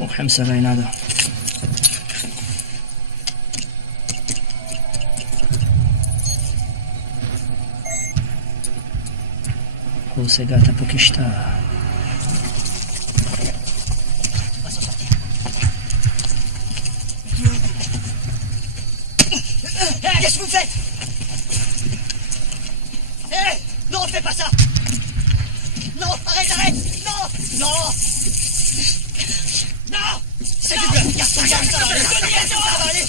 وخمسة باين هذا. هو سيجاتا بوكيشتا. Qu'est-ce que vous faites? Hé! Non, fais pas ça! Non, arrête! Non! Non! Non! C'est du bluff! Garde ton gamme, ça va aller! Ça va aller!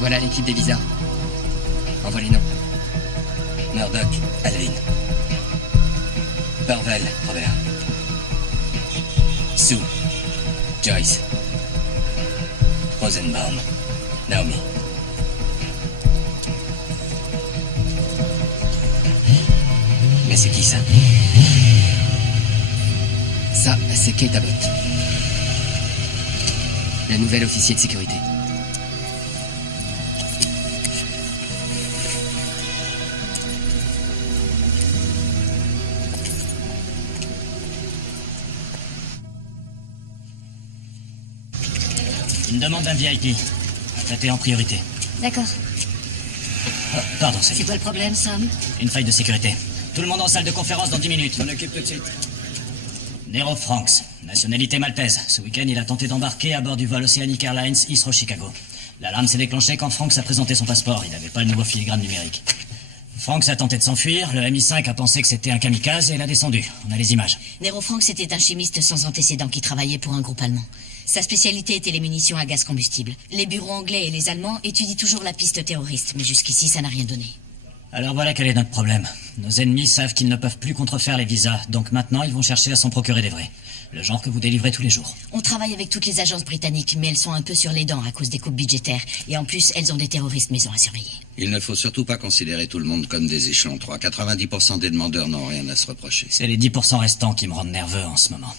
Voilà l'équipe des visas. Envoie les noms. Murdoch, Alvin. Burwell, Robert. Sue, Joyce. Rosenbaum, Naomi. Mais c'est qui ça? Ça, c'est Kate Abbott. Le nouvel officier de sécurité. Une demande d'un VIP. Traité en priorité. D'accord. Oh, pardon, c'est C'est quoi le problème, Sam? une faille de sécurité. Tout le monde en salle de conférence dans 10 minutes. M'en occupe tout de suite. Nero Franks, nationalité maltaise. Ce week-end, il a tenté d'embarquer à bord du vol Oceanic Airlines Heathrow-Chicago. L'alarme s'est déclenchée quand Franks a présenté son passeport. Il n'avait pas le nouveau filigrane numérique. Franks a tenté de s'enfuir. Le MI5 a pensé que c'était un kamikaze et l'a descendu. On a les images. Nero Franks était un chimiste sans antécédent qui travaillait pour un groupe allemand. Sa spécialité était les munitions à gaz combustible. Les bureaux anglais et les Allemands étudient toujours la piste terroriste, mais jusqu'ici, ça n'a rien donné. Alors voilà quel est notre problème. Nos ennemis savent qu'ils ne peuvent plus contrefaire les visas, donc maintenant ils vont chercher à s'en procurer des vrais. Le genre que vous délivrez tous les jours. On travaille avec toutes les agences britanniques, mais elles sont un peu sur les dents à cause des coupes budgétaires. Et en plus, elles ont des terroristes maison à surveiller. Il ne faut surtout pas considérer tout le monde comme des échelons 3. 90% des demandeurs n'ont rien à se reprocher. C'est les 10% restants qui me rendent nerveux en ce moment.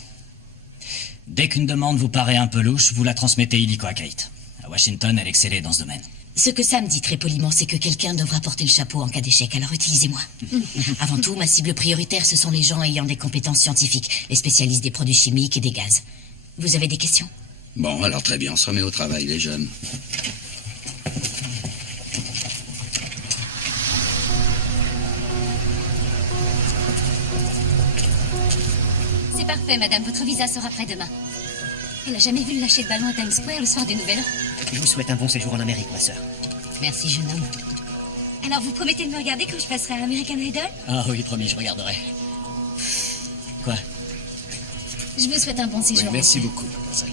Dès qu'une demande vous paraît un peu louche, vous la transmettez illico à Kate. À Washington, elle excellait dans ce domaine. Ce que Sam dit très poliment, c'est que quelqu'un devra porter le chapeau en cas d'échec, alors utilisez-moi. Avant tout, ma cible prioritaire, ce sont les gens ayant des compétences scientifiques, les spécialistes des produits chimiques et des gaz. Vous avez des questions? Bon, alors très bien, on se remet au travail, les jeunes. C'est parfait, madame. Votre visa sera prêt demain. Elle a jamais vu le lâcher de ballon à Times Square le soir du Nouvel An. Je vous souhaite un bon séjour en Amérique, ma sœur. Merci, jeune homme. Alors, vous promettez de me regarder quand je passerai à American Idol? Ah oui, promis, je regarderai. Quoi? Je vous souhaite un bon séjour. Oui, merci beaucoup, mademoiselle.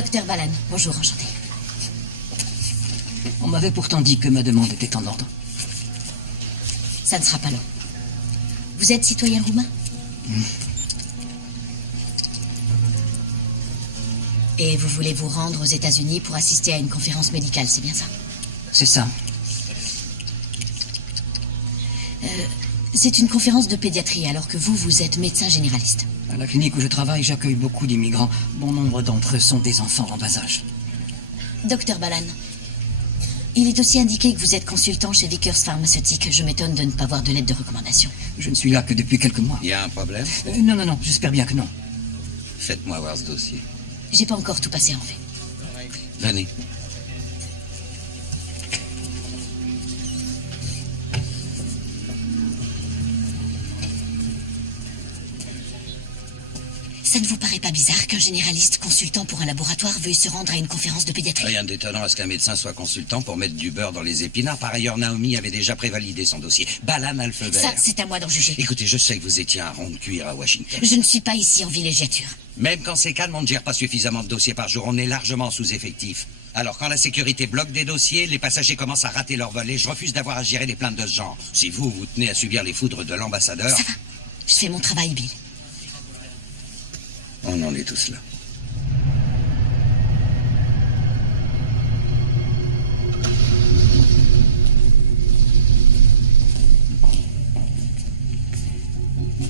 Docteur Balan, bonjour, enchanté. On m'avait pourtant dit que ma demande était en ordre. Ça ne sera pas long. Vous êtes citoyen roumain? Et vous voulez vous rendre aux États-Unis pour assister à une conférence médicale, c'est bien ça? C'est ça. C'est une conférence de pédiatrie, alors que vous êtes médecin généraliste. À la clinique où je travaille, j'accueille beaucoup d'immigrants. Bon nombre d'entre eux sont des enfants en bas âge. Docteur Balan, il est aussi indiqué que vous êtes consultant chez Vickers Pharmaceutique. Je m'étonne de ne pas voir de lettre de recommandation. Je ne suis là que depuis quelques mois. Il y a un problème? Non, j'espère bien que non. Faites-moi voir ce dossier. J'ai pas encore tout passé en fait. Venez. Ça ne vous paraît pas bizarre qu'un généraliste consultant pour un laboratoire veuille se rendre à une conférence de pédiatrie? Rien d'étonnant à ce qu'un médecin soit consultant pour mettre du beurre dans les épinards. Par ailleurs, Naomi avait déjà prévalidé son dossier. Balan a le feu vert. Ça, c'est à moi d'en juger. Écoutez, je sais que vous étiez un rond de cuir à Washington. Je ne suis pas ici en villégiature. Même quand c'est calme, on ne gère pas suffisamment de dossiers par jour. On est largement sous-effectif. Alors, quand la sécurité bloque des dossiers, les passagers commencent à rater leur vol. Et je refuse d'avoir à gérer des plaintes de ce genre. Si vous tenez à subir les foudres de l'ambassadeur... Ça va. Je fais mon travail, Bill. On en est tous là.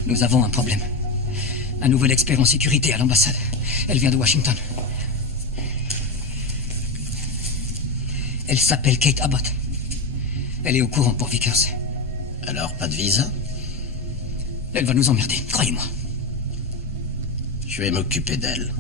Nous avons un problème. Un nouvel expert en sécurité à l'ambassade. Elle vient de Washington. Elle s'appelle Kate Abbott. Elle est au courant pour Vickers. Alors, pas de visa? Elle va nous emmerder, croyez-moi. Je vais m'occuper d'elle.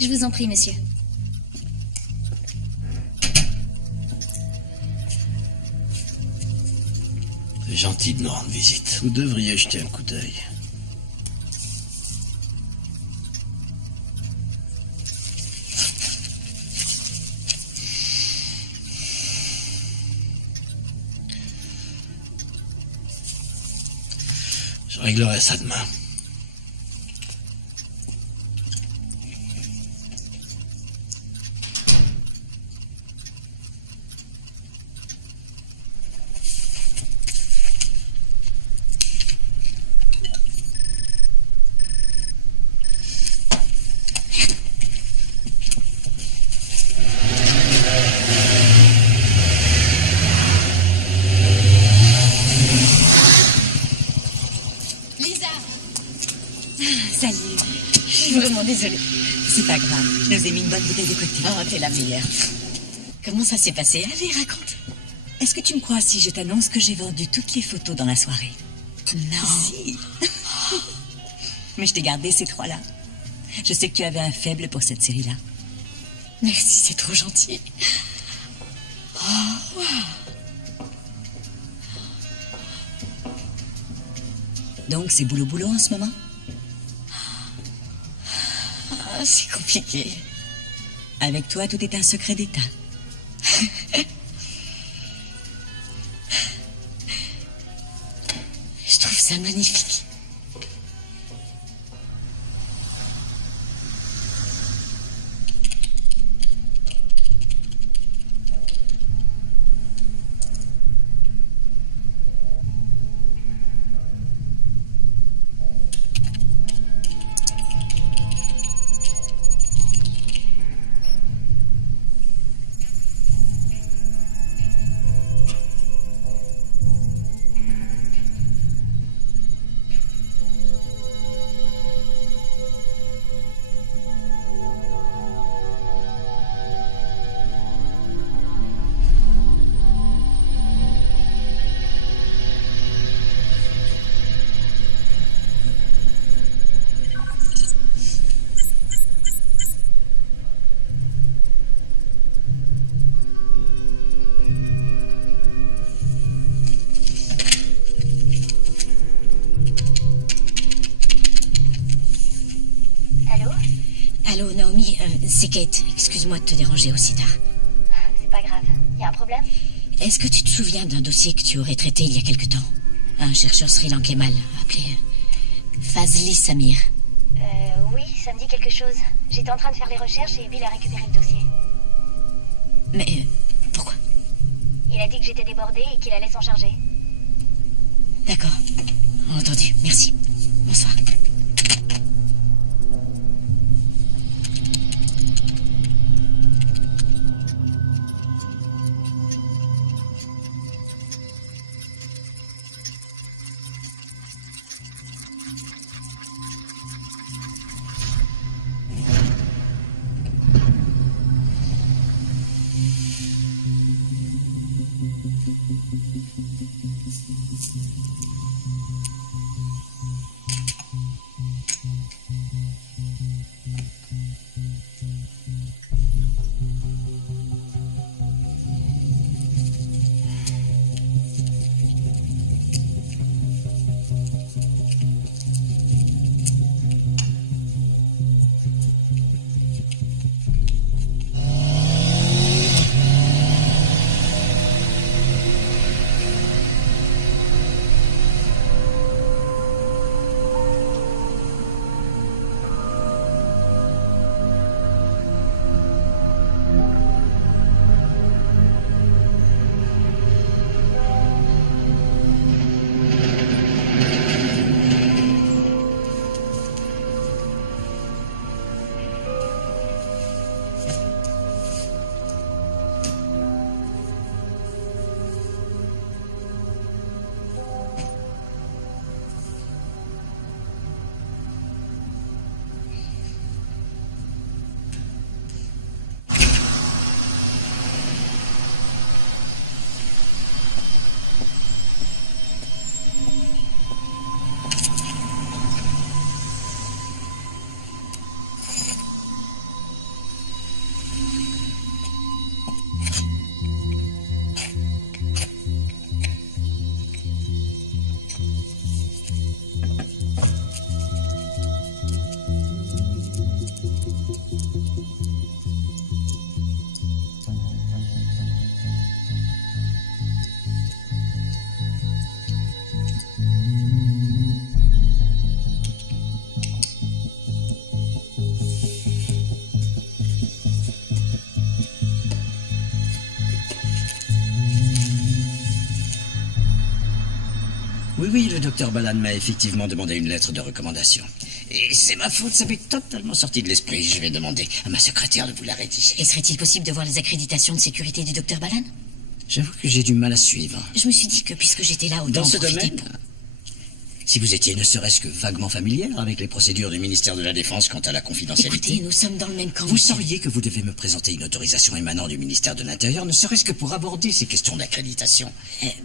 Je vous en prie, monsieur. C'est gentil de nous rendre visite. Vous devriez jeter un coup d'œil. Je réglerai ça demain. Salut. Je suis vraiment désolée. C'est pas grave. Je nous ai mis une bonne bouteille de cocktail. Oh, t'es la meilleure. Comment ça s'est passé? Allez, raconte. Est-ce que tu me crois si je t'annonce que j'ai vendu toutes les photos dans la soirée? Non. Si. Mais je t'ai gardé ces trois-là. Je sais que tu avais un faible pour cette série-là. Merci, c'est trop gentil. Oh, Donc, c'est boulot en ce moment? c'est compliqué. Avec toi, tout est un secret d'État. Je trouve ça magnifique. Allô, Naomi, c'est Kate. Excuse-moi de te déranger aussi tard. C'est pas grave. Y a un problème? Est-ce que tu te souviens d'un dossier que tu aurais traité il y a quelque temps? Un chercheur sri-lankais mal appelé Fazli Samir. Oui, ça me dit quelque chose. J'étais en train de faire les recherches et Bill a récupéré le dossier. Mais pourquoi? Il a dit que j'étais débordée et qu'il allait s'en charger. D'accord. Entendu, merci. Bonsoir. Oui, le docteur Balan m'a effectivement demandé une lettre de recommandation. Et c'est ma faute, ça m'est totalement sorti de l'esprit. Je vais demander à ma secrétaire de vous la rédiger. Et serait-il possible de voir les accréditations de sécurité du docteur Balan? J'avoue que j'ai du mal à suivre. Je me suis dit que puisque j'étais là, autant Dans ce en profiter domaine, si vous étiez ne serait-ce que vaguement familière avec les procédures du ministère de la Défense quant à la confidentialité... Écoutez, nous sommes dans le même camp. Vous sauriez que vous devez me présenter une autorisation émanant du ministère de l'Intérieur, ne serait-ce que pour aborder ces questions d'accréditation.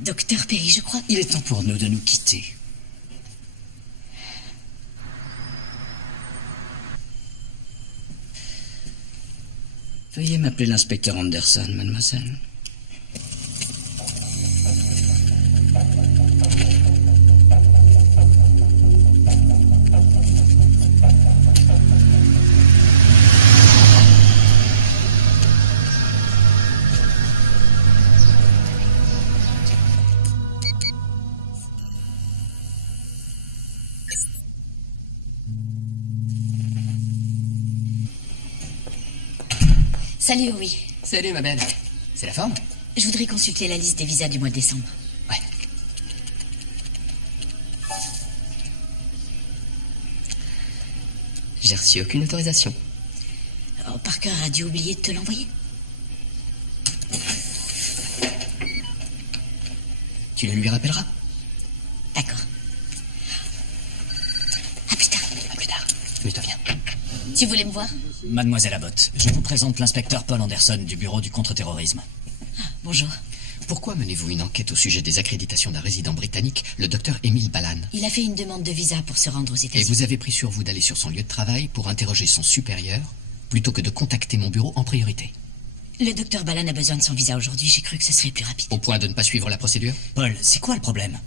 Docteur Perry, je crois... Il est temps pour nous de nous quitter. Veuillez m'appeler l'inspecteur Anderson, mademoiselle. Salut, oui. Salut, ma belle. C'est la forme? Je voudrais consulter la liste des visas du mois de décembre. Ouais. J'ai reçu aucune autorisation. Oh, Parker a dû oublier de te l'envoyer. Tu le lui rappelleras? D'accord. À plus tard. À plus tard. Amuse-toi bien. Tu voulais me voir? Mademoiselle Abbott, je vous présente l'inspecteur Paul Anderson du bureau du contre-terrorisme. Bonjour. Pourquoi menez-vous une enquête au sujet des accréditations d'un résident britannique, le docteur Émile Balan? Il a fait une demande de visa pour se rendre aux Et États-Unis. vous avez pris sur vous d'aller sur son lieu de travail pour interroger son supérieur, plutôt que de contacter mon bureau en priorité. Le docteur Balan a besoin de son visa aujourd'hui. J'ai cru que ce serait plus rapide. Au point de ne pas suivre la procédure? Paul, c'est quoi le problème?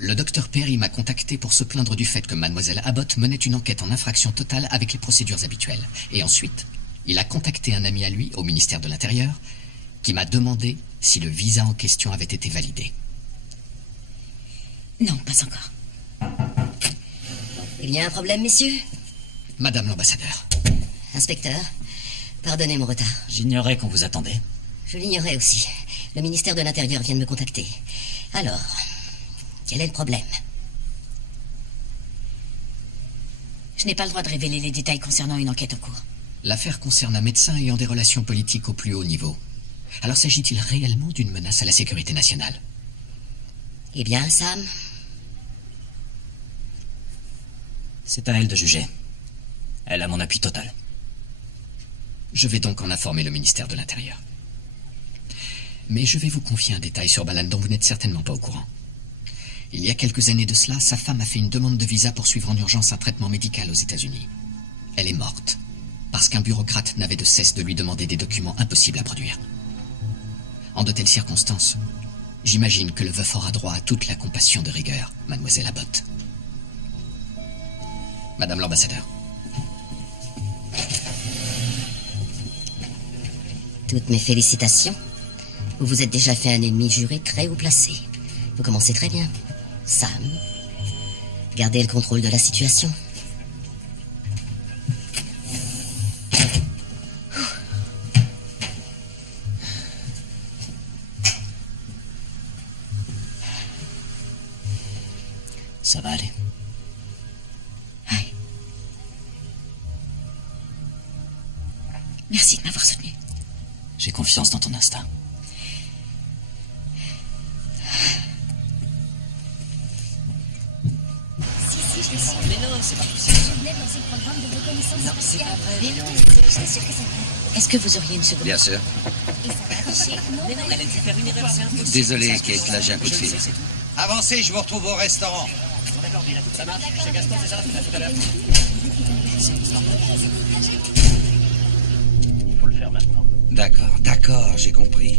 Le docteur Perry m'a contacté pour se plaindre du fait que mademoiselle Abbott menait une enquête en infraction totale avec les procédures habituelles. Et ensuite, il a contacté un ami à lui au ministère de l'Intérieur qui m'a demandé si le visa en question avait été validé. Non, pas encore. Il y a un problème, messieurs? Madame l'ambassadeur. Inspecteur, pardonnez mon retard. J'ignorais qu'on vous attendait. Je l'ignorais aussi. Le ministère de l'Intérieur vient de me contacter. Alors, quel est le problème? Je n'ai pas le droit de révéler les détails concernant une enquête en cours. L'affaire concerne un médecin ayant des relations politiques au plus haut niveau. Alors s'agit-il réellement d'une menace à la sécurité nationale? Eh bien, Sam? C'est à elle de juger. Elle a mon appui total. Je vais donc en informer le ministère de l'Intérieur. Mais je vais vous confier un détail sur Balan dont vous n'êtes certainement pas au courant. Il y a quelques années de cela, sa femme a fait une demande de visa pour suivre en urgence un traitement médical aux États-Unis. Elle est morte, parce qu'un bureaucrate n'avait de cesse de lui demander des documents impossibles à produire. En de telles circonstances, j'imagine que le veuf aura droit à toute la compassion de rigueur, mademoiselle Abbott. Madame l'ambassadeur. Toutes mes félicitations. Vous vous êtes déjà fait un ennemi juré très haut placé. Vous commencez très bien. Sam, gardez le contrôle de la situation. Ça va aller. Ouais. Merci de m'avoir soutenu. J'ai confiance dans ton instinct. Si, je l'ai su. Mais non, c'est pas possible. Je venais dans ce programme de reconnaissance spéciale. Mais non, je suis sûre que c'est vrai. Est-ce que vous auriez une seconde? Bien sûr. Et ça va afficher. Non, Mais non, elle a dû faire une erreur, c'est impossible. Désolé, Kate, là j'ai un coup de fil. Avancez, je vous retrouve au restaurant. D'accord, ça marche. Chez Gaston, c'est ça, tout à l'heure. Il faut le faire maintenant. D'accord, j'ai compris.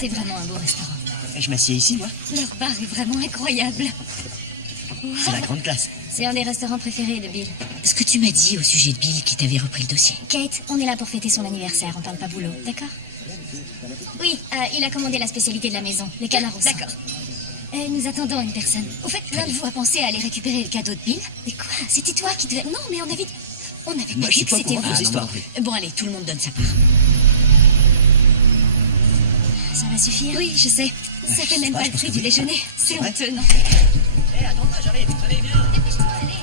C'est vraiment un beau restaurant. Je m'assieds ici, moi. Leur bar est vraiment incroyable. C'est la grande classe. C'est un des restaurants préférés de Bill. Ce que tu m'as dit au sujet de Bill qui t'avait repris le dossier. Kate, on est là pour fêter son anniversaire, on parle pas boulot, d'accord? Oui, il a commandé la spécialité de la maison, les canards au sang. D'accord. Nous attendons une personne. Au fait, l'un de vous a pensé à aller récupérer le cadeau de Bill? Mais quoi? C'était toi qui devais... Non, mais on avait Moi, pas je suis dit que pas au c'était courant vous. de ces histoires. Bon, allez, tout le monde donne sa part. Ça va suffire? Oui, je sais. Ça fait même pas le prix du déjeuner. C'est honteux, non? Hé, attends-moi, j'arrive. Allez, viens. Dépêche-toi, allez.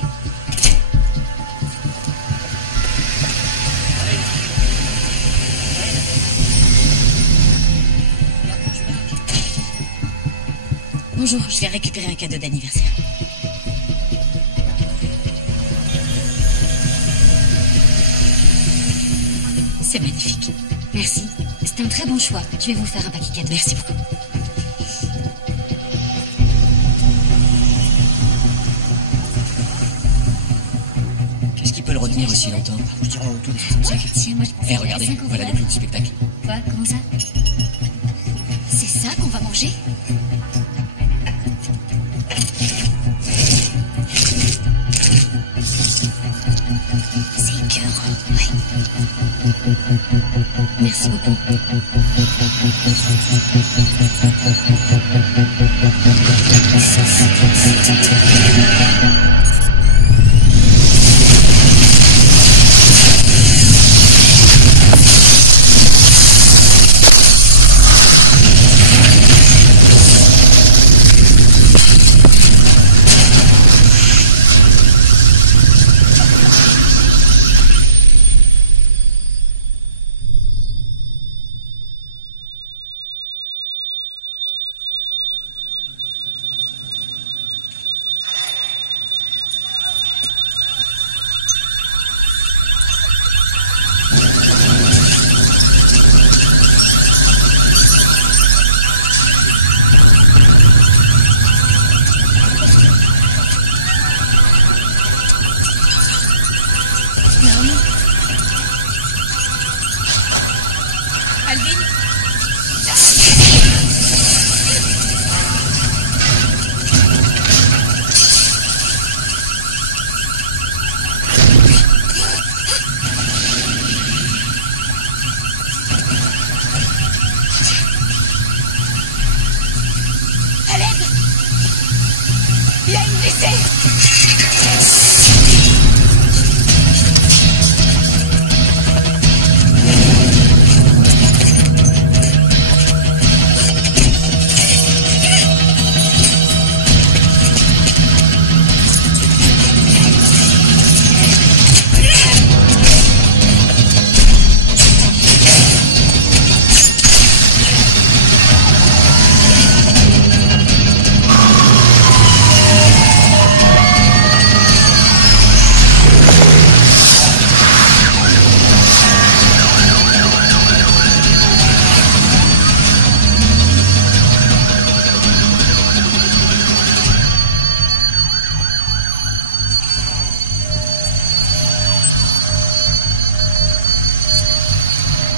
Bonjour, je viens récupérer un cadeau d'anniversaire. C'est magnifique. Merci. C'est un très bon choix. Je vais vous faire un paquet cadeau. Merci beaucoup. Qu'est-ce qui peut le retenir aussi longtemps? Je dirais autour de 65. Tiens, moi je pensais Eh, à regardez, 5 ans voilà le frais. clou du spectacle. Quoi? Comment ça? C'est ça qu'on va manger? C'est écœurant, ouais. Merci beaucoup.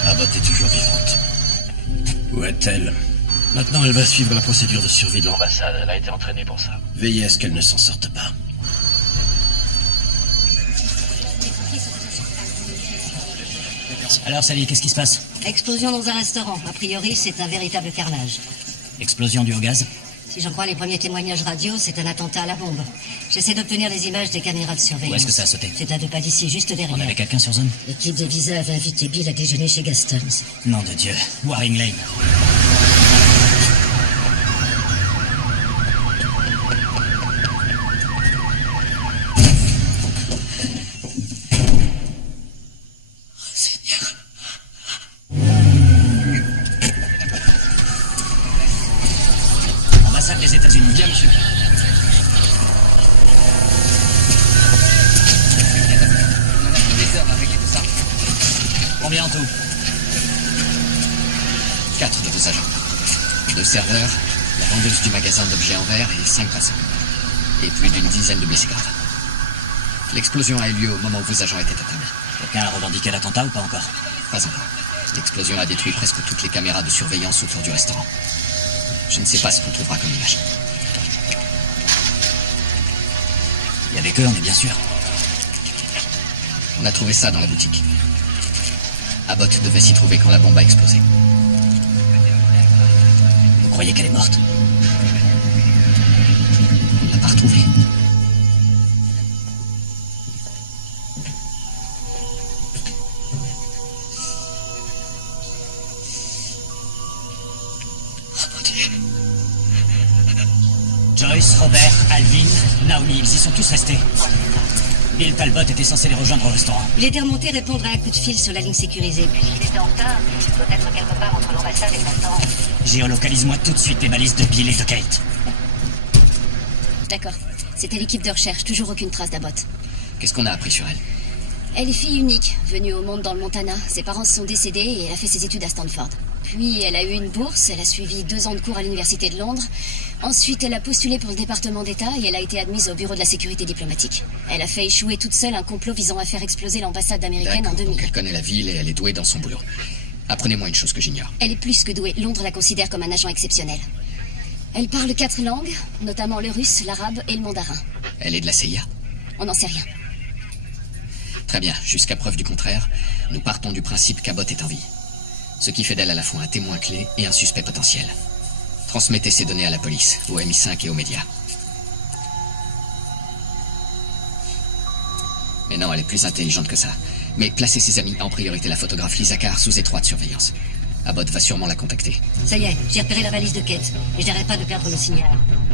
Abbott est toujours vivante. Où est-elle? Maintenant, elle va suivre la procédure de survie de l'ambassade. Elle a été entraînée pour ça. Veillez à ce qu'elle ne s'en sorte pas. Alors, Sally, qu'est-ce qui se passe? Explosion dans un restaurant. A priori, c'est un véritable carnage. Explosion due au gaz? Si j'en crois les premiers témoignages radio, c'est un attentat à la bombe. J'essaie d'obtenir les images des caméras de surveillance. Où est-ce que ça a sauté? C'est à 2 pas d'ici, juste derrière. On avait quelqu'un sur zone? L'équipe des visas avait invité Bill à déjeuner chez Gaston's. Nom de Dieu. Waring Lane. Ambassade des États-Unis. Bien, monsieur. Combien en tout? 4 de vos agents. 2 serveurs, la vendeuse du magasin d'objets en verre et 5 passants. Et plus d'une dizaine de blessés graves. L'explosion a eu lieu au moment où vos agents étaient à table. Quelqu'un a revendiqué l'attentat ou pas encore? Pas encore. L'explosion a détruit presque toutes les caméras de surveillance autour du restaurant. Je ne sais pas ce qu'on trouvera comme image. Il y avait que, on est bien sûr. On a trouvé ça dans la boutique. Abbott devait s'y trouver quand la bombe a explosé. Vous croyez qu'elle est morte? On ne l'a pas retrouvée. Joyce, Robert, Alvin, Naomi, ils y sont tous restés. Bill Talbot était censé les rejoindre au restaurant. Il était remonté répondre à un coup de fil sur la ligne sécurisée. Puisqu'il était en retard, il doit être quelque part entre l'ambassade et le restaurant. Géolocalise-moi tout de suite les balises de Bill et de Kate. D'accord. C'était l'équipe de recherche, toujours aucune trace d'Abbott. Qu'est-ce qu'on a appris sur elle? Elle est fille unique, venue au monde dans le Montana. Ses parents sont décédés et elle a fait ses études à Stanford. Puis elle a eu une bourse, elle a suivi 2 ans de cours à l'université de Londres. Ensuite, elle a postulé pour le département d'État et elle a été admise au bureau de la sécurité diplomatique. Elle a fait échouer toute seule un complot visant à faire exploser l'ambassade américaine en 2000. Donc elle connaît la ville et elle est douée dans son boulot. Apprenez-moi une chose que j'ignore. Elle est plus que douée. Londres la considère comme un agent exceptionnel. Elle parle 4 langues, notamment le russe, l'arabe et le mandarin. Elle est de la CIA? On n'en sait rien. Très bien, jusqu'à preuve du contraire, nous partons du principe qu'Abbott est en vie. Ce qui fait d'elle à la fois un témoin clé et un suspect potentiel. Transmettez ces données à la police, au MI5 et aux médias. Mais non, elle est plus intelligente que ça. Mais placez ses amis, en priorité la photographe Lisa Carr, sous étroite surveillance. Abbott va sûrement la contacter. Ça y est, j'ai repéré la valise de Kate. Et j'arrête pas de perdre le signal.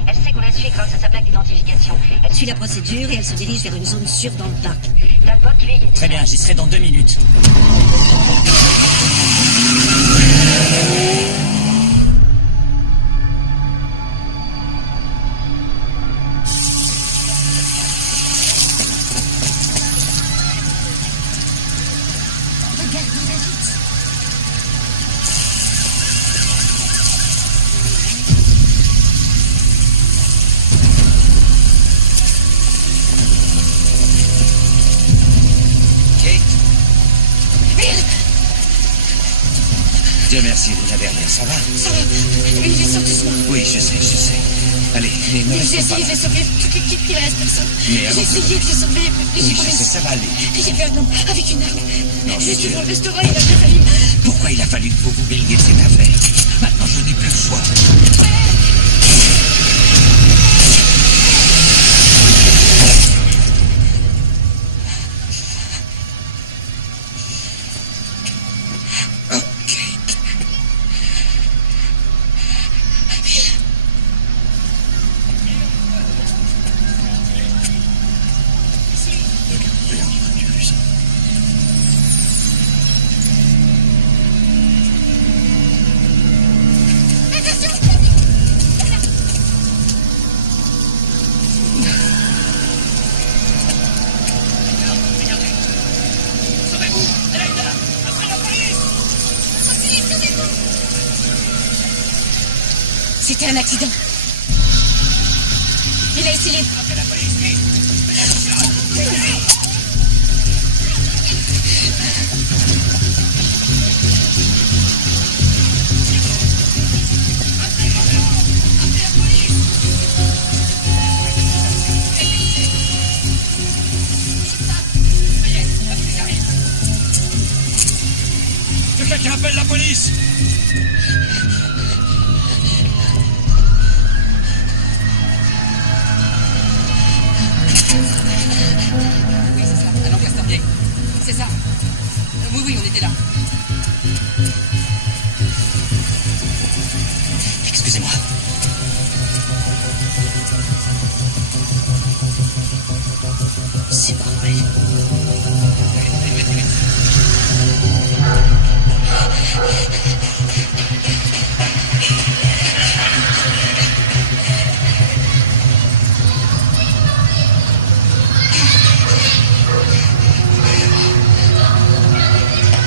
Elle sait qu'on la suit grâce à sa plaque d'identification. Elle suit la procédure et elle se dirige vers une zone sûre dans le parc. Talbot, lui, est... Très bien, j'y serai dans 2 minutes. Dieu merci, vous n'avez rien, ça va? Ça va. Il est sorti ce soir. Oui, je sais. Allez, mais ne J'ai restons essayé pas de les sauver. Il ne reste personne. Mais J'ai alors- essayé de les sauver, mais Oui, j'ai je pas sais, réussi. ça va aller. J'ai vu un homme avec une arme. Non, Juste monsieur. devant le restaurant, il a bien failli. Pourquoi il a fallu que vous vous mêliez de cette affaire? Maintenant, je n'ai plus le choix. Oh, Kate. Regarde, tu as vu ça? C'était un accident. Il a essayé. Que quelqu'un appelle la police! Oui, c'est ça, à Lancaster. C'est ça. Oui, on était là. Excusez-moi. C'est pas vrai.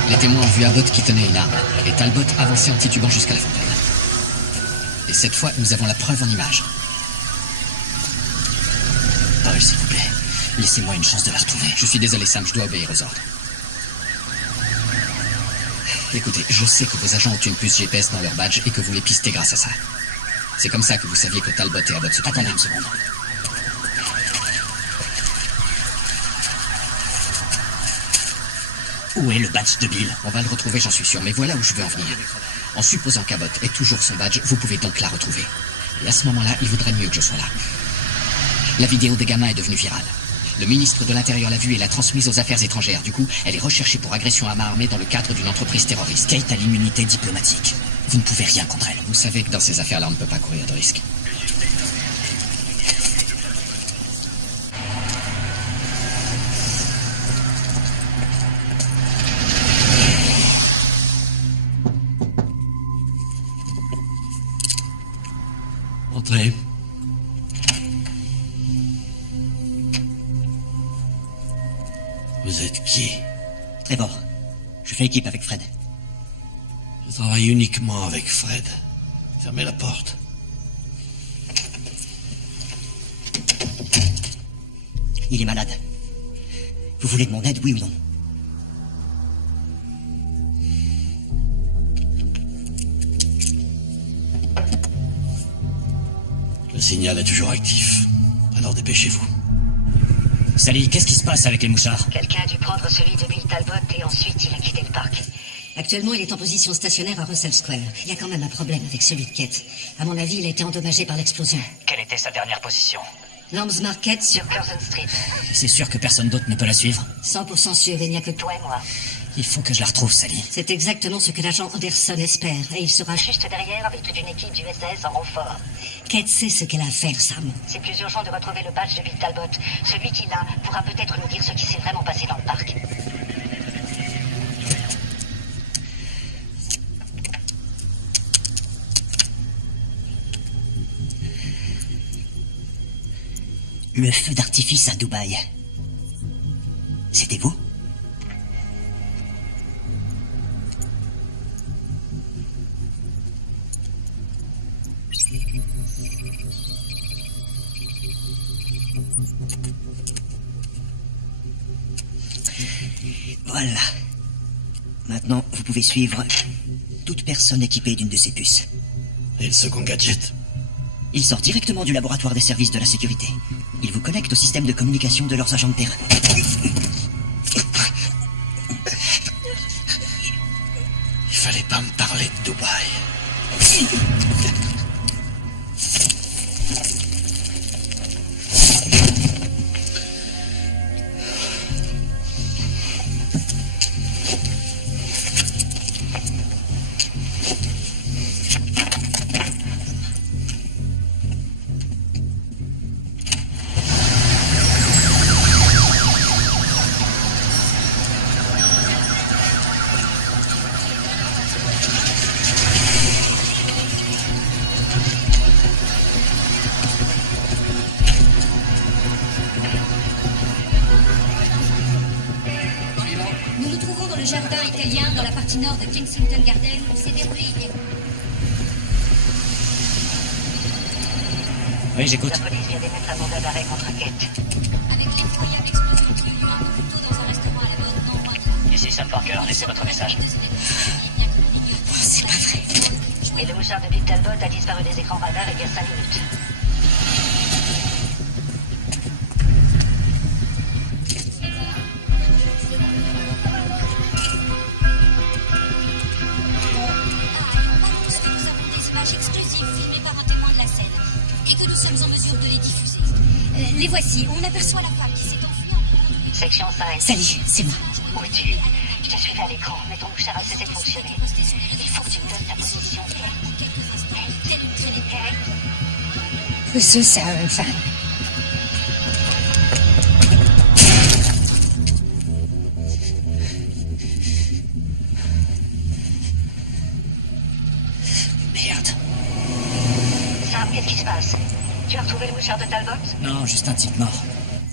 Les témoins ont vu Abbott qui tenait une arme, et Talbot avançait en titubant jusqu'à la fontaine. Et cette fois, nous avons la preuve en image. Paul, s'il vous plaît, laissez-moi une chance de la retrouver. Je suis désolé, Sam, je dois obéir aux ordres. Écoutez, je sais que vos agents ont une puce GPS dans leur badge et que vous les pistez grâce à ça. C'est comme ça que vous saviez que Talbot et Abbott se trouvaient Attendez là. une seconde. Où est le badge de Bill? On va le retrouver, j'en suis sûr, mais voilà où je veux en venir. En supposant qu'Abbott ait toujours son badge, vous pouvez donc la retrouver. Et à ce moment-là, il vaudrait mieux que je sois là. La vidéo des gamins est devenue virale. Le ministre de l'Intérieur l'a vue et l'a transmise aux affaires étrangères. Du coup, elle est recherchée pour agression à main armée dans le cadre d'une entreprise terroriste. Kate a l'immunité diplomatique. Vous ne pouvez rien contre elle. Vous savez que dans ces affaires-là, on ne peut pas courir de risque. Entrez. Vous êtes qui? Trevor, je fais équipe avec Fred. Je travaille uniquement avec Fred. Fermez la porte. Il est malade. Vous voulez de mon aide, oui ou non? Le signal est toujours actif. Alors dépêchez-vous. Sally, qu'est-ce qui se passe avec les mouchards? Quelqu'un a dû prendre celui de Bill Talbot et ensuite il a quitté le parc. Actuellement, il est en position stationnaire à Russell Square. Il y a quand même un problème avec celui de Kate. À mon avis, il a été endommagé par l'explosion. Quelle était sa dernière position? Lamb's Market sur Curzon Street. C'est sûr que personne d'autre ne peut la suivre? 100% sûr, il n'y a que toi et moi. Il faut que je la retrouve, Sally. C'est exactement ce que l'agent Anderson espère. Et il sera juste derrière avec toute une équipe du SAS en renfort. Kate sait ce qu'elle a à faire, Sam. C'est plus urgent de retrouver le badge de Bill Talbot. Celui qui l'a pourra peut-être nous dire ce qui s'est vraiment passé dans le parc. Le feu d'artifice à Dubaï. C'était vous? Voilà. Maintenant, vous pouvez suivre toute personne équipée d'une de ces puces. Et le second gadget? Il sort directement du laboratoire des services de la sécurité. Il vous connecte au système de communication de leurs agents de terrain. Il fallait pas me parler de Dubaï. Nous nous trouvons dans le jardin italien, dans la partie nord de Kensington Garden, où s'est déroulé hier. Oui, j'écoute. La police vient d'émettre un mandat d'arrêt contre Kate. Avec l'effroyable explosion qui eut lieu un peu plus tôt dans un restaurant à la mode non loin de là. Ici Sam Parker, laissez votre message. C'est pas vrai. Et le mouchard de Bill Talbot a disparu des écrans radars il y a 5 minutes. Nous avons des images exclusives filmées par un témoin de la scène et que nous sommes en mesure de les diffuser. Les voici. On aperçoit la femme qui s'est enfuie en courant du... Section 5. Sally, c'est moi. Où es-tu? Je te suivais à l'écran, mais ton mouchard a cessé de fonctionner. Il faut que tu me donnes ta position, Kate. Ce Sarah fan. Merde. Sam, qu'est-ce qui se passe? Tu as retrouvé le mouchard de Talbot? Non, juste un type mort.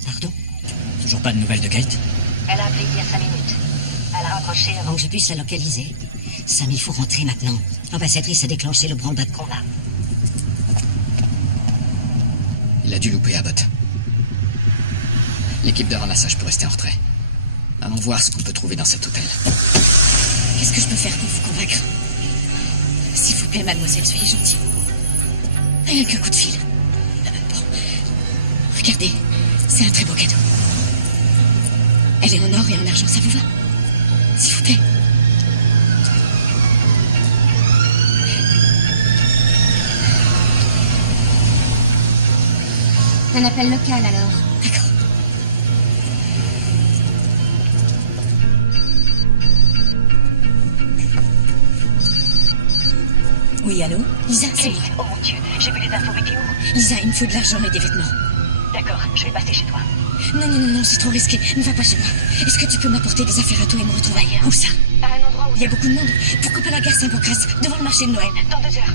Pardon? Toujours pas de nouvelles de Kate? Elle a appelé il y a 5 minutes. Elle a raccroché avant Avant que je puisse la localiser. Sam, il faut rentrer maintenant. L'ambassadrice a déclenché le branle-bas de combat. Il a dû louper Abbott. L'équipe de ramassage peut rester en retrait. Allons voir ce qu'on peut trouver dans cet hôtel. Qu'est-ce que je peux faire pour vous convaincre? S'il vous plaît, mademoiselle, soyez gentille. Rien qu'un coup de fil. Bon. Regardez, c'est un très beau cadeau. Elle est en or et en argent, ça vous va? S'il vous plaît. Un appel local alors. D'accord. Oui, allô? Lisa, c'est moi. Oh mon Dieu, j'ai vu les infos vidéo. Lisa, il me faut de l'argent et des vêtements. D'accord, je vais passer chez toi. Non, c'est trop risqué. Ne va pas chez moi. Est-ce que tu peux m'apporter des affaires à toi et me retrouver ailleurs? Où ça? À un endroit où... Il y a beaucoup de monde. Pourquoi pas la gare Saint-Pancras, devant le marché de Noël? Dans 2 heures.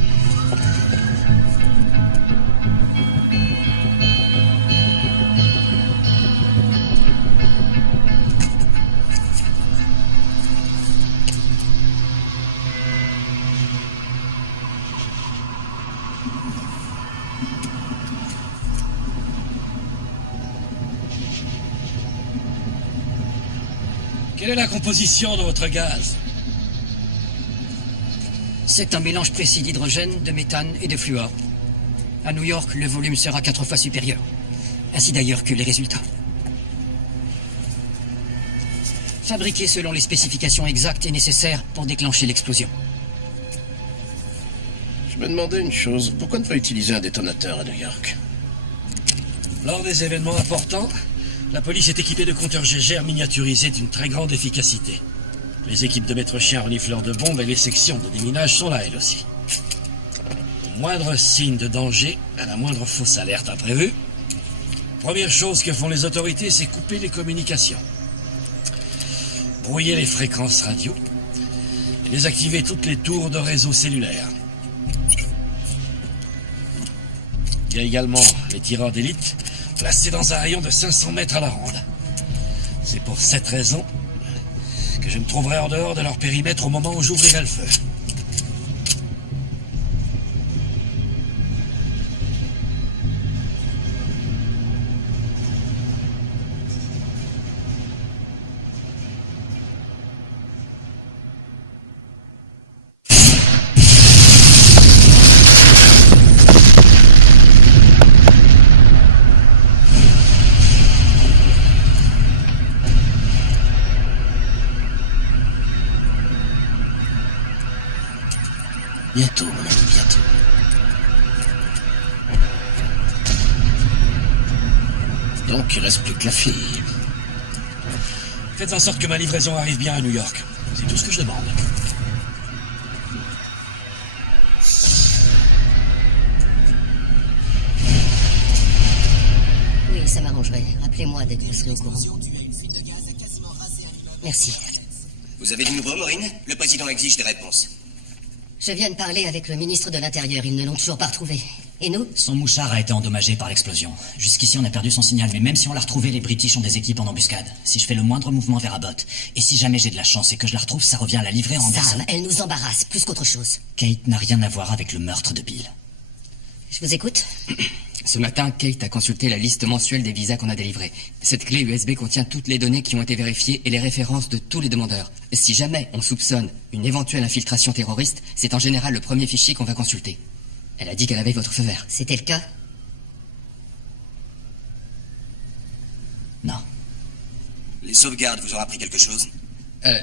Quelle est la composition de votre gaz? C'est un mélange précis d'hydrogène, de méthane et de fluor. À New York, le volume sera 4 fois supérieur. Ainsi d'ailleurs que les résultats. fabriqué selon les spécifications exactes et nécessaires pour déclencher l'explosion. Je me demandais une chose. Pourquoi ne pas utiliser un détonateur à New York? Lors des événements importants, la police est équipée de compteurs GGR miniaturisés d'une très grande efficacité. Les équipes de maître-chien renifleurs de bombes et les sections de déminage sont là, elles aussi. Au moindre signe de danger, à la moindre fausse alerte imprévue, première chose que font les autorités, c'est couper les communications. Brouiller les fréquences radio et désactiver toutes les tours de réseau cellulaire. Il y a également les tireurs d'élite placés dans un rayon de 500 mètres à la ronde. C'est pour cette raison que je me trouverai en dehors de leur périmètre au moment où j'ouvrirai le feu. Bientôt, mon ami, bientôt. Donc, il reste plus que la fille. Faites en sorte que ma livraison arrive bien à New York. C'est tout ce que je demande. Oui, ça m'arrangerait. Rappelez-moi dès que vous serez au courant. Merci. Vous avez du nouveau, Maureen? Le président exige des réponses. Je viens de parler avec le ministre de l'Intérieur. Ils ne l'ont toujours pas retrouvé. Et nous? Son mouchard a été endommagé par l'explosion. Jusqu'ici, on a perdu son signal, mais même si on l'a retrouvé, les British ont des équipes en embuscade. Si je fais le moindre mouvement vers Abbott, et si jamais j'ai de la chance et que je la retrouve, ça revient à la livrer en Anderson. Sam, elle nous embarrasse, plus qu'autre chose. Kate n'a rien à voir avec le meurtre de Bill. Je vous écoute. Ce matin, Kate a consulté la liste mensuelle des visas qu'on a délivrés. Cette clé USB contient toutes les données qui ont été vérifiées et les références de tous les demandeurs. Si jamais on soupçonne une éventuelle infiltration terroriste, c'est en général le premier fichier qu'on va consulter. Elle a dit qu'elle avait votre feu vert. C'était le cas? Non. Les sauvegardes vous ont appris quelque chose?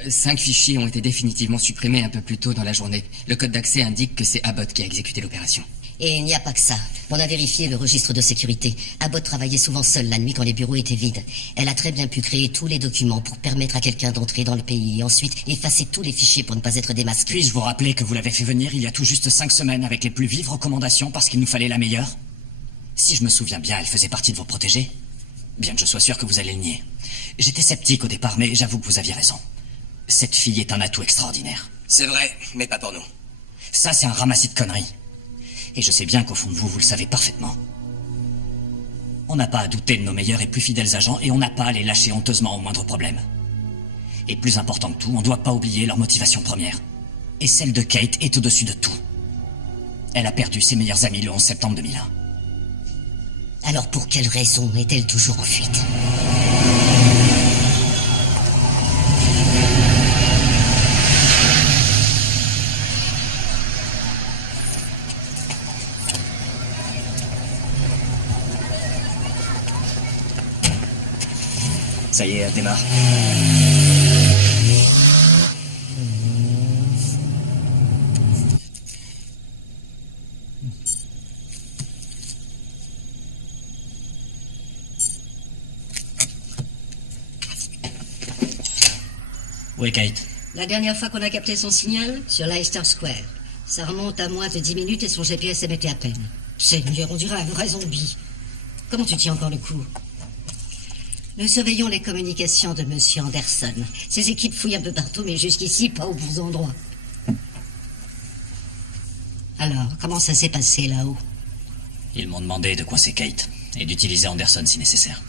5 fichiers ont été définitivement supprimés un peu plus tôt dans la journée. Le code d'accès indique que c'est Abbott qui a exécuté l'opération. Et il n'y a pas que ça. On a vérifié le registre de sécurité. Abbott travaillait souvent seule la nuit quand les bureaux étaient vides. Elle a très bien pu créer tous les documents pour permettre à quelqu'un d'entrer dans le pays et ensuite effacer tous les fichiers pour ne pas être démasqué. Puis-je vous rappeler que vous l'avez fait venir il y a tout juste 5 semaines avec les plus vives recommandations parce qu'il nous fallait la meilleure? Si je me souviens bien, elle faisait partie de vos protégés. Bien que je sois sûr que vous allez le nier. J'étais sceptique au départ, mais j'avoue que vous aviez raison. Cette fille est un atout extraordinaire. C'est vrai, mais pas pour nous. Ça, c'est un ramassis de conneries. Et je sais bien qu'au fond de vous, vous le savez parfaitement. On n'a pas à douter de nos meilleurs et plus fidèles agents et on n'a pas à les lâcher honteusement au moindre problème. Et plus important que tout, on ne doit pas oublier leur motivation première. Et celle de Kate est au-dessus de tout. Elle a perdu ses meilleurs amis le 11 septembre 2001. Alors pour quelle raison est-elle toujours en fuite? Ça y est, elle démarre. Où est Kate? La dernière fois qu'on a capté son signal, sur Leicester Square. Ça remonte à moins de 10 minutes et son GPS émettait à peine. Seigneur, on dirait un vrai zombie. Comment tu tiens encore le coup? Nous surveillons les communications de Monsieur Anderson. Ses équipes fouillent un peu partout, mais jusqu'ici, pas aux bons endroits. Alors, comment ça s'est passé là-haut? Ils m'ont demandé de coincer Kate et d'utiliser Anderson si nécessaire.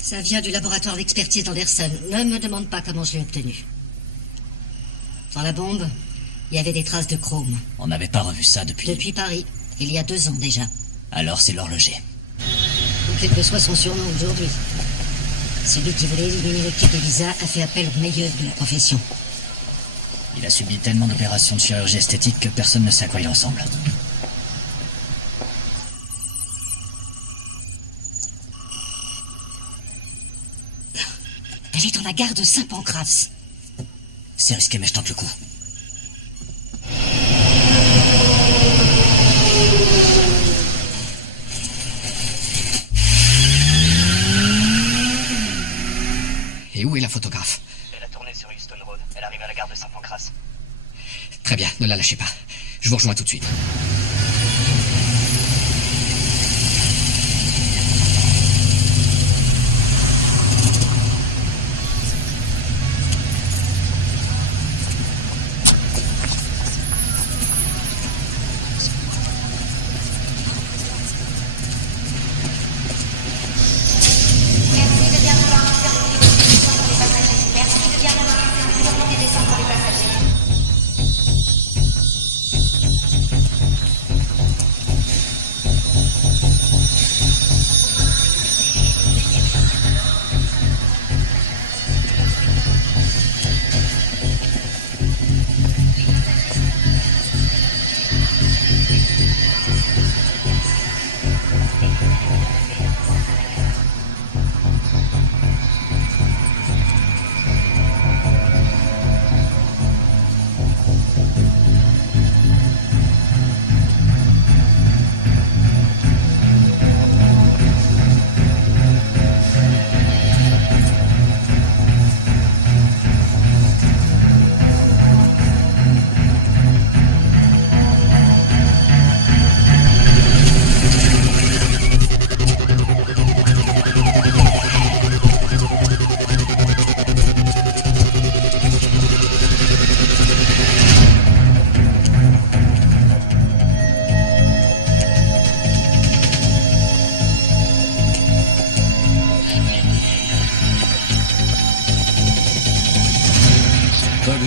Ça vient du laboratoire d'expertise d'Anderson. Ne me demande pas comment je l'ai obtenu. Dans la bombe, il y avait des traces de chrome. On n'avait pas revu ça depuis... Depuis Paris, il y a 2 ans déjà. Alors c'est l'horloger. Ou quel que soit son surnom aujourd'hui. Celui qui voulait éliminer l'équipe Elisa a fait appel aux meilleurs de la profession. Il a subi tellement d'opérations de chirurgie esthétique que personne ne sait à quoi il ressemble. Elle est dans la gare de Saint-Pancras. C'est risqué, mais je tente le coup. Et où est la photographe? Elle a tourné sur Houston Road. Elle arrive à la gare de Saint-Pancras. Très bien, ne la lâchez pas. Je vous rejoins tout de suite.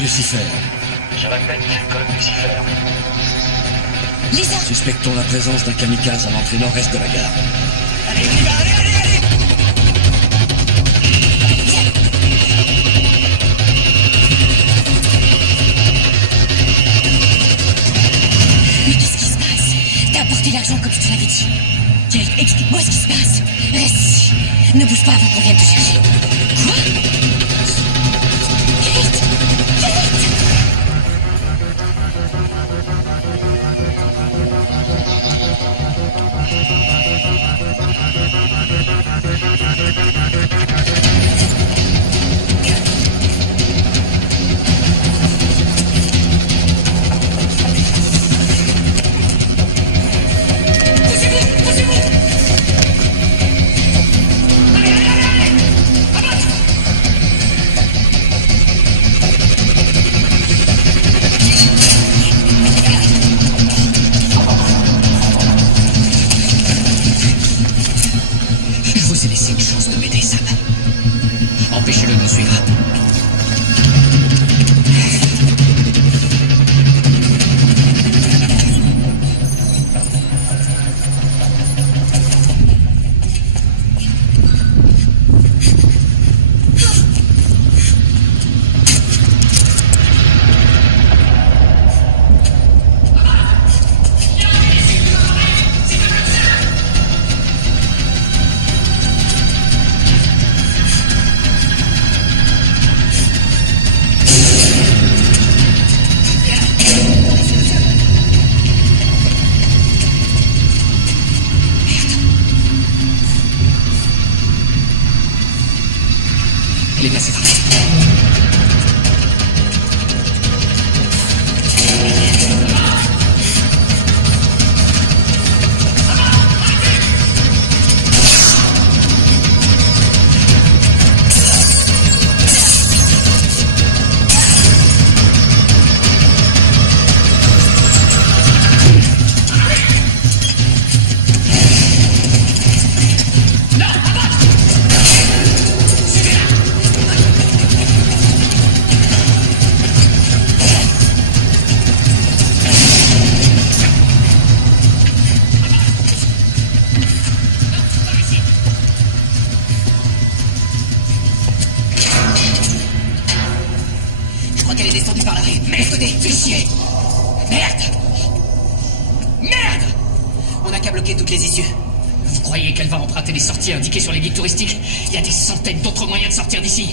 Lucifer. Je répète, code Lucifer. Lisa! Suspectons la présence d'un kamikaze à l'entrée nord-est de la gare. Allez, on y va, allez, allez, allez! Mais qu'est-ce qui se passe? T'as apporté l'argent comme je te l'avais dit. Jake, explique-moi ce qui se passe. Reste ici. Ne bouge pas avant qu'on vienne te chercher. Quoi? Kate! Kate! Je vous ai laissé une chance de m'aider, Sam. Empêchez-le de nous suivre. Elle est passée par là. Je crois qu'elle est descendue par l'arrêt. Merde, fais chier. Merde. Merde. On n'a qu'à bloquer toutes les issues. Vous croyez qu'elle va emprunter les sorties indiquées sur les guides touristiques? Il y a des centaines d'autres moyens de sortir d'ici.